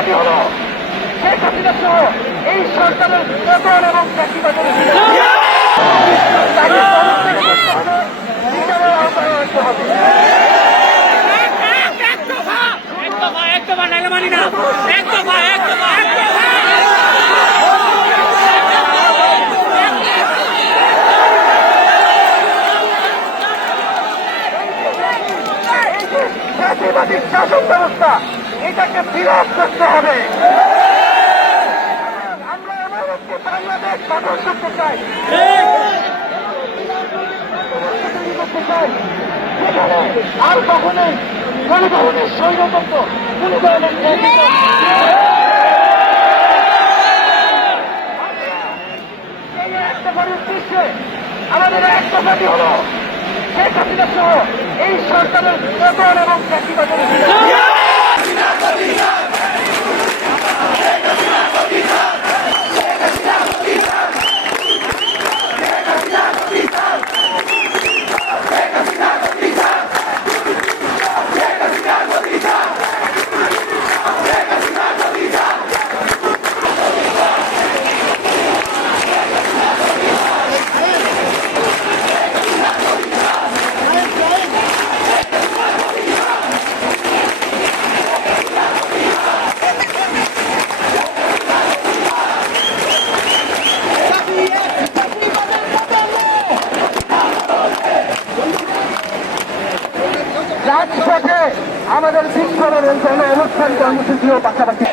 দাবি হলো শেখ হাসিনা সহ এই সরকারের পতন এবং চাকরিবাদের তাকে পদত্যাগ করতে হবে, বিচারের আওতায় আনতে হবে। জাতিবাদী শাসন ব্যবস্থা এটাকে বিরোধ করতে হবে। আমরা এমন একটি বাংলাদেশ গঠন করতে চাই, যেখানে আর কখনোই কোন ধরনের সৈন্যতন্ত্র, কোন ধরনের একটা উদ্দেশ্যে আমাদের একটা দাবি হল শেখ হাসিনা সহ এই সরকারের পতন এবং চাকরিবাদের রাজপথে আমাদের বিস্ফোরণ অবস্থান কর্মসূচিও পাশাপাশি